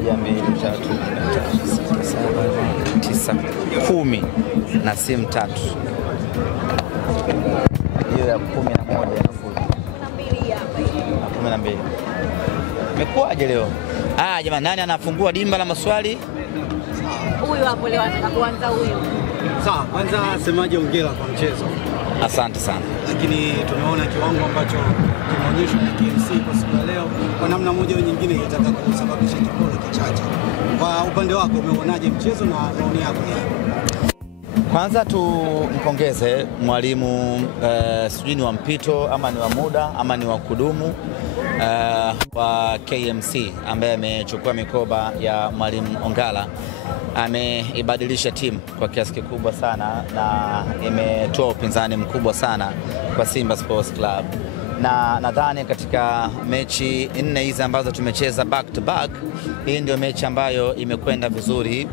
1 2 3 4 5 6 7 8 9 10 na simu 3. Hiyo ya 11 inafuta. 12 hapa. 12. Imekuaje leo? Jamani, nani anafungua dimba la maswali? Huyu hapo leo anataka kuanza huyu. Sawa, kwanza semaje hongera kwa mchezo. Asante sana. Lakini tumeona kiwango ambacho kimeonyeshwa na KMC kwa siku ya leo kwa namna moja au nyingine inataka kusababisha kiporo kichache. Kwa upande wako umeonaje mchezo na maoni yako? Kwanza tumpongeze mwalimu sijui ni wa mpito ama ni wa muda ama ni wa kudumu wa KMC ambaye amechukua mikoba ya mwalimu Ongala. Ameibadilisha timu kwa kiasi kikubwa sana na imetoa upinzani mkubwa sana kwa Simba Sports Club. Na nadhani katika mechi 4 hizi ambazo tumecheza back to back, hii ndio mechi ambayo imekwenda vizuri.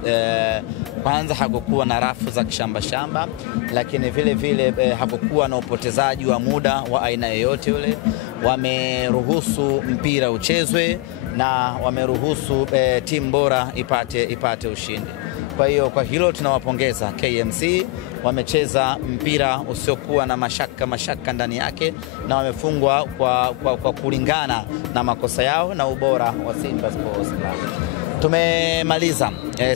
Kwanza hakukuwa na rafu za kishamba, lakini vile vile hakukuwa na upotezaji wa muda wa aina yoyote ule. Wameruhusu mpira uchezwe na wameruhusu timu bora ipate ushindi. Kwa hiyo kwa hilo tunawapongeza KMC. Wamecheza mpira usiokuwa na mashaka ndani yake na wamefungwa kwa kulingana na makosa yao na ubora wa Simba Sports Club. Tumemaliza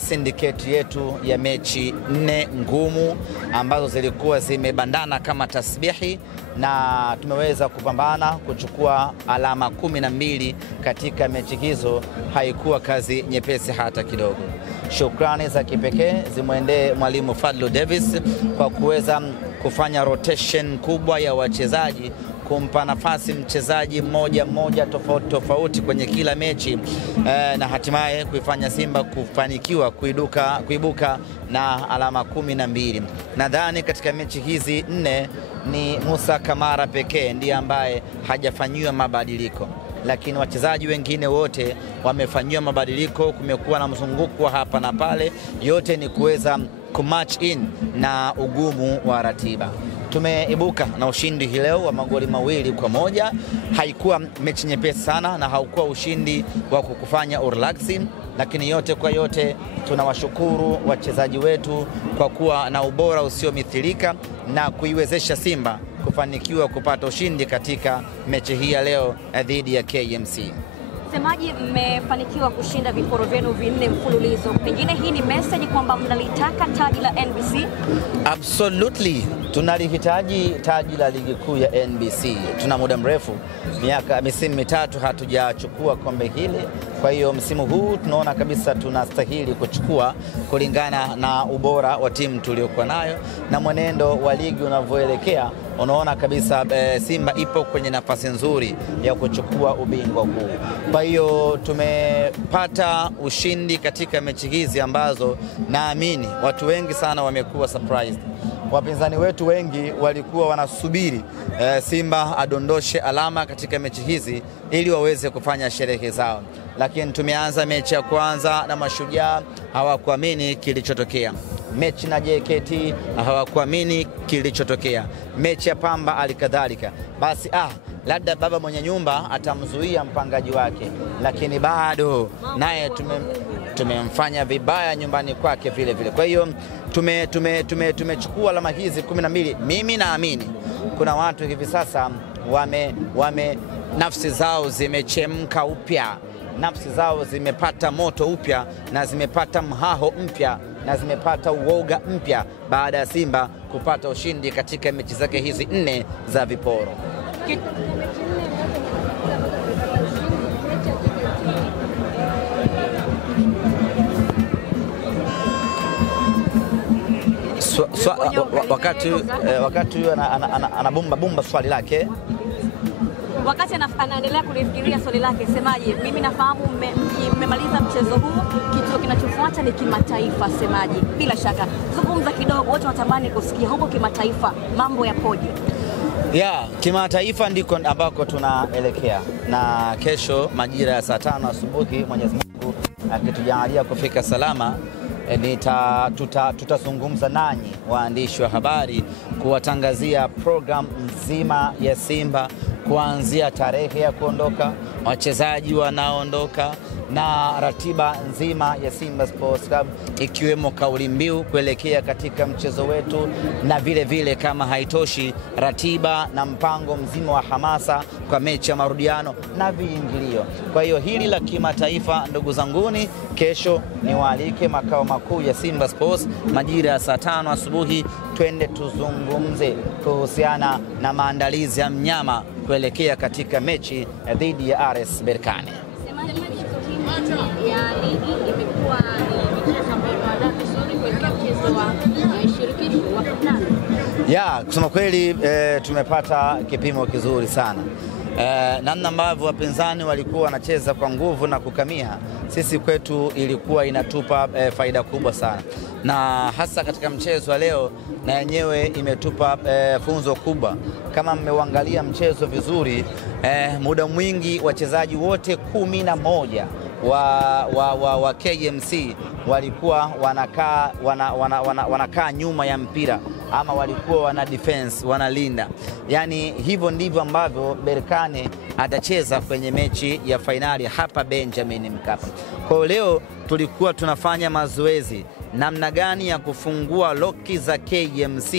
syndicate yetu ya mechi 4 ngumu ambazo zilikuwa zimebandana kama tasbihi, na tumeweza kupambana kuchukua alama 12 katika mechi hizo. Haikuwa kazi nyepesi hata kidogo. Shukrani za kipekee zimwendee mwalimu Fadlu Davis kwa kuweza kufanya rotation kubwa ya wachezaji, kumpa nafasi mchezaji mmoja tofauti kwenye kila mechi, na hatimaye kuifanya Simba kufanikiwa kuibuka na alama 12. Nadhani katika mechi hizi 4 ni Musa Kamara pekee ndiye ambaye hajafanyiwa mabadiliko, lakini wachezaji wengine wote wamefanyiwa mabadiliko. Kumekuwa na mzunguko hapa na pale, yote ni kuweza kumatch in na ugumu wa ratiba. Tumeibuka na ushindi hii leo wa magoli 2-1. Haikuwa mechi nyepesi sana na haukuwa ushindi wa kukufanya urelaxing, lakini yote kwa yote tunawashukuru wachezaji wetu kwa kuwa na ubora usiomithilika na kuiwezesha Simba kufanikiwa kupata ushindi katika mechi hii ya leo dhidi ya KMC. Semaji, mmefanikiwa kushinda viporo vyenu 4 mfululizo. Pengine hii ni message kwamba mnalitaka taji la NBC? Absolutely. Tunalihitaji taji la ligi kuu ya NBC. Tuna muda mrefu, misimu 3 hatujachukua kombe hili. Kwa hiyo msimu huu tunaona kabisa tunastahili kuchukua kulingana na ubora wa timu tuliokuwa nayo na mwenendo wa ligi unavyoelekea. Unaona kabisa Simba ipo kwenye nafasi nzuri ya kuchukua ubingwa huu. Kwa hiyo tumepata ushindi katika mechi hizi ambazo naamini watu wengi sana wamekuwa surprised. Wapinzani wetu wengi walikuwa wanasubiri Simba adondoshe alama katika mechi hizi ili waweze kufanya sherehe zao, lakini tumeanza mechi ya kwanza na Mashujaa, hawakuamini kilichotokea. Mechi na JKT hawakuamini kilichotokea. Mechi ya Pamba alikadhalika. Basi labda baba mwenye nyumba atamzuia mpangaji wake, lakini bado naye tumemfanya vibaya nyumbani kwake vile vile. Kwa hiyo tumechukua alama hizi 12. Mimi naamini kuna watu hivi sasa nafsi zao zimechemka upya, nafsi zao zimepata moto upya na zimepata mhaho mpya na zimepata uoga mpya baada ya Simba kupata ushindi katika mechi zake hizi 4 za viporo. Wakati huyo anabumba swali lake, wakati anaendelea kulifikiria swali lake, Semaji, mimi nafahamu mmemaliza mchezo huu, kitu kinachofuata ni kimataifa. Semaji, bila shaka zungumza kidogo, wote watamani kusikia huko kimataifa mambo yapoje? Kimataifa ndiko ambako tunaelekea, na kesho majira ya saa 5 asubuhi Mwenyezi Mungu akitujalia kufika salama, tutazungumza nanyi waandishi wa habari kuwatangazia program nzima ya Simba, kuanzia tarehe ya kuondoka, wachezaji wanaoondoka, na ratiba nzima ya Simba Sports Club, ikiwemo kauli mbiu kuelekea katika mchezo wetu, na vile vile kama haitoshi, ratiba na mpango mzima wa hamasa kwa mechi ya marudiano na viingilio. Kwa hiyo hili la kimataifa, ndugu zanguni, kesho niwaalike makao makuu ya Simba Sports majira ya saa 5 asubuhi, twende tuzungumze kuhusiana na maandalizi ya mnyama kuelekea katika mechi dhidi ya RS Berkane. Ya ligi imekuwa ni michezo ambayo inaandaa vizuri kuelekea mchezo wa shirikisho wa finali. Kusema kweli tumepata kipimo kizuri sana. Namna ambavyo wapinzani walikuwa wanacheza kwa nguvu na kukamia, sisi kwetu ilikuwa inatupa faida kubwa sana, na hasa katika mchezo wa leo na yenyewe imetupa funzo kubwa. Kama mmeuangalia mchezo vizuri, muda mwingi wachezaji wote 11 wa KMC walikuwa wanakaa nyuma ya mpira, ama walikuwa wana defense, wanalinda. Yani hivyo ndivyo ambavyo Berkane atacheza kwenye mechi ya fainali hapa Benjamin Mkapa. Kwa leo tulikuwa tunafanya mazoezi namna gani ya kufungua loki za KMC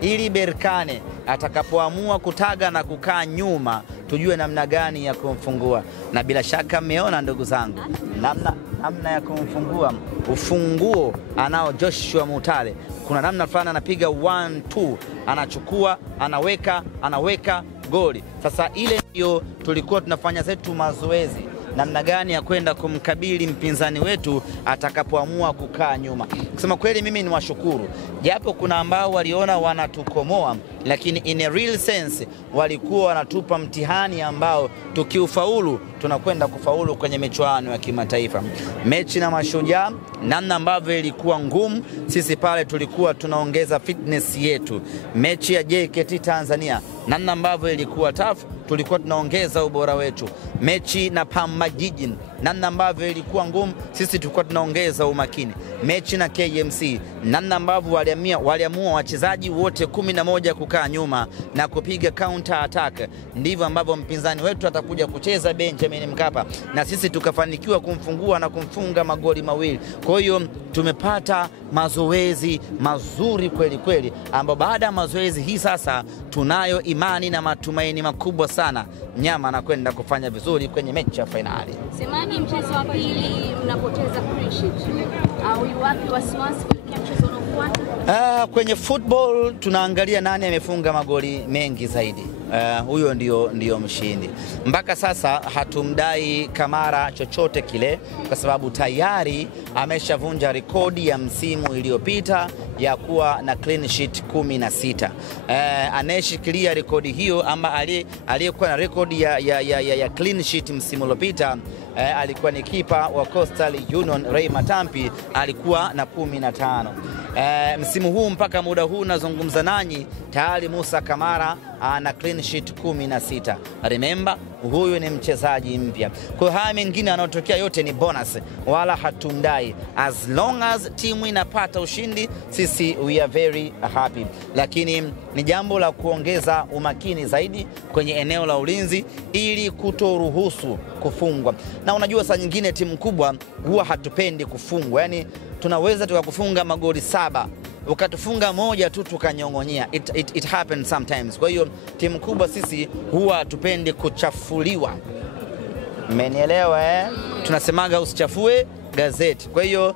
ili Berkane atakapoamua kutaga na kukaa nyuma tujue namna gani ya kumfungua. Na bila shaka mmeona ndugu zangu namna ya kumfungua. Ufunguo anao Joshua Mutale. Kuna namna fulani anapiga 1-2, anachukua, anaweka goli. Sasa ile ndio tulikuwa tunafanya zetu mazoezi, namna gani ya kwenda kumkabili mpinzani wetu atakapoamua kukaa nyuma. Kusema kweli mimi ni washukuru, japo kuna ambao waliona wanatukomoa, lakini in a real sense walikuwa wanatupa mtihani ambao tukiufaulu tunakwenda kufaulu kwenye michuano ya kimataifa. Mechi na Mashujaa, namna ambavyo ilikuwa ngumu, sisi pale tulikuwa tunaongeza fitness yetu. Mechi ya JKT Tanzania, namna ambavyo ilikuwa tough, tulikuwa tunaongeza ubora wetu. Mechi na Pamba Jiji, namna ambavyo ilikuwa ngumu, sisi tulikuwa tunaongeza umakini. Mechi na KMC, namna ambavyo waliamua wachezaji wote 11 kukaa nyuma na kupiga counter attack, ndivyo ambavyo mpinzani wetu atakuja kucheza Benjamin Mkapa, na sisi tukafanikiwa kumfungua na kumfunga magoli mawili. Kwa hiyo tumepata mazoezi mazuri kweli kweli, ambao baada ya mazoezi hii sasa tunayo imani na matumaini makubwa sana mnyama anakwenda kufanya vizuri kwenye mechi ya fainali. Semaji, mchezo wa pili mnapoteza clean sheet, au wapi wasiwasi kuelekea mchezo unaofuata? Kwenye football tunaangalia nani amefunga magoli mengi zaidi. Huyo ndio mshindi. Mpaka sasa hatumdai Kamara chochote kile, kwa sababu tayari ameshavunja rekodi ya msimu iliyopita ya kuwa na clean sheet 16. Anayeshikilia rekodi hiyo, ama aliyekuwa na rekodi ya clean sheet msimu uliopita alikuwa ni kipa wa Coastal Union Ray Matampi, alikuwa na 15. Msimu huu mpaka muda huu nazungumza nanyi, tayari Musa Kamara ana clean sheet 16. Remember, huyu ni mchezaji mpya. Kwa haya mengine yanayotokea yote ni bonus, wala hatumdai. As long as timu inapata ushindi, sisi we are very happy. Lakini ni jambo la kuongeza umakini zaidi kwenye eneo la ulinzi ili kutoruhusu kufungwa. Na unajua saa nyingine timu kubwa huwa hatupendi kufungwa. Yani tunaweza tukakufunga magoli 7, ukatufunga moja tu tukanyongonyea. It happens sometimes. Kwa hiyo timu kubwa sisi huwa hatupendi kuchafuliwa. Mmenielewa? Tunasemaga usichafue gazeti. Kwa hiyo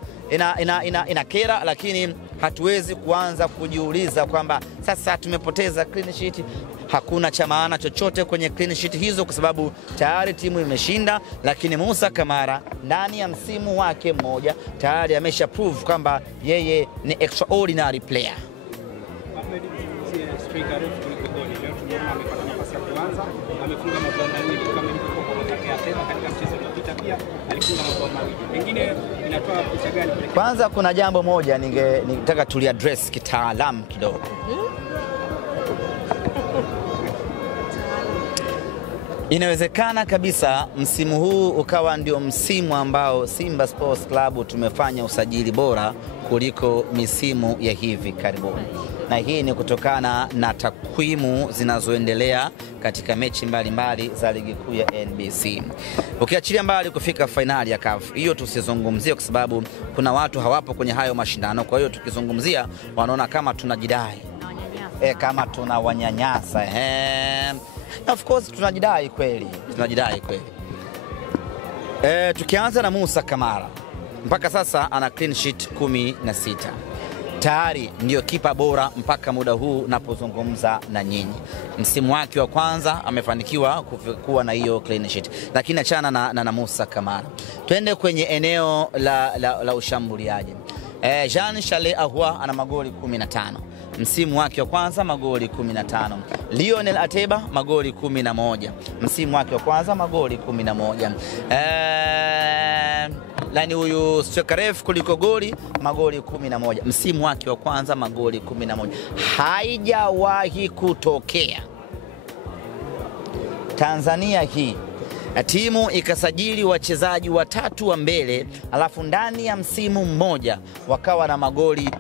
inakera, lakini hatuwezi kuanza kujiuliza kwamba sasa tumepoteza clean sheet. Hakuna cha maana chochote kwenye clean sheet hizo, kwa sababu tayari timu imeshinda. Lakini Musa Kamara ndani ya msimu wake mmoja tayari amesha prove kwamba yeye ni extraordinary player. Kwanza kuna jambo moja nitaka tuliaddress kitaalamu kidogo. Inawezekana kabisa msimu huu ukawa ndio msimu ambao Simba Sports Club tumefanya usajili bora kuliko misimu ya hivi karibuni. na hii ni kutokana na takwimu zinazoendelea katika mechi mbalimbali za ligi kuu ya NBC. Ukiachilia mbali kufika fainali ya CAF, hiyo tusizungumzie kwa sababu kuna watu hawapo kwenye hayo mashindano, kwa hiyo tukizungumzia wanaona kama tunajidai. Kama tunawanyanyasa. Of course tunajidai kweli. Tukianza na Musa Kamara, mpaka sasa ana clean sheet 16. Tayari ndio kipa bora mpaka muda huu napozungumza na nyinyi. Msimu wake wa kwanza amefanikiwa kuwa na hiyo clean sheet. Lakini achana na Musa Kamara, twende kwenye eneo la ushambuliaji. Jean Charles Ahoua ana magoli 15. Msimu wake wa kwanza magoli 15. Lionel Ateba magoli 11. Msimu wake wa kwanza magoli 11. Lani huyu Sekarev kuliko goli magoli 11. Msimu wake wa kwanza magoli 11. Haijawahi kutokea Tanzania hii timu ikasajili wachezaji watatu wa mbele alafu ndani ya msimu mmoja wakawa na magoli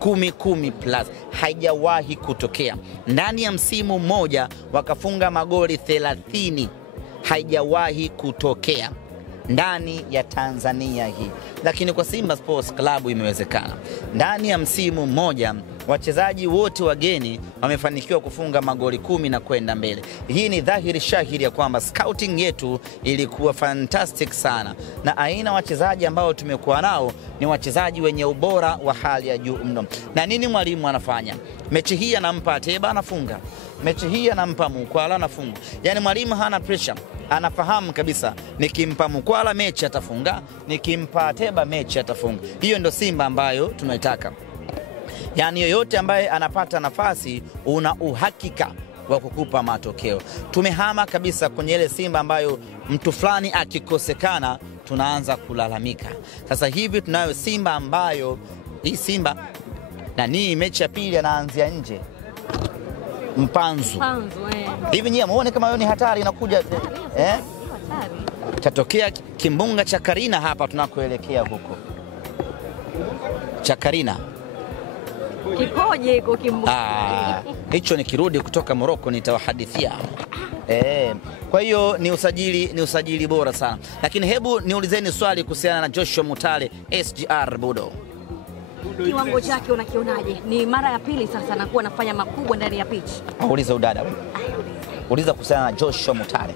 10 plus. Haijawahi kutokea. Ndani ya msimu mmoja wakafunga magoli 30. Haijawahi kutokea ndani ya Tanzania hii. Lakini kwa Simba Sports Club imewezekana. Ndani ya msimu mmoja wachezaji wote wageni wamefanikiwa kufunga magoli 10 na kwenda mbele. Hii ni dhahiri shahiri ya kwamba scouting yetu ilikuwa fantastic sana, na aina wachezaji ambao tumekuwa nao ni wachezaji wenye ubora wa hali ya juu mno. Na nini mwalimu anafanya? Mechi hii anampa Ateba anafunga, mechi hii anampa Mukwala anafunga. Yani mwalimu hana pressure, anafahamu kabisa nikimpa Mukwala mechi atafunga, nikimpa Ateba mechi atafunga. Hiyo ndio Simba ambayo tunaitaka. Yani yoyote ambaye anapata nafasi una uhakika wa kukupa matokeo. Tumehama kabisa kwenye ile Simba ambayo mtu fulani akikosekana tunaanza kulalamika. Sasa hivi tunayo Simba ambayo hii Simba na ni mechi ya pili anaanzia nje. Mpanzu. Hivi nyie muone kama hiyo ni hatari inakuja Tatokea kimbunga cha Karina hapa tunakoelekea huko. Cha Karina. Kipoje iko kimbunga? Hicho nikirudi kutoka Morocco nitawahadithia. Kwa hiyo ni usajili bora sana. Lakini hebu niulizeni swali kuhusiana na Joshua Mutale SGR Budo. Kiwango chake unakionaje? Ni mara ya pili sasa anakuwa anafanya makubwa ndani ya pitch. Uliza udada wewe. Uliza kuhusiana na Joshua Mutale.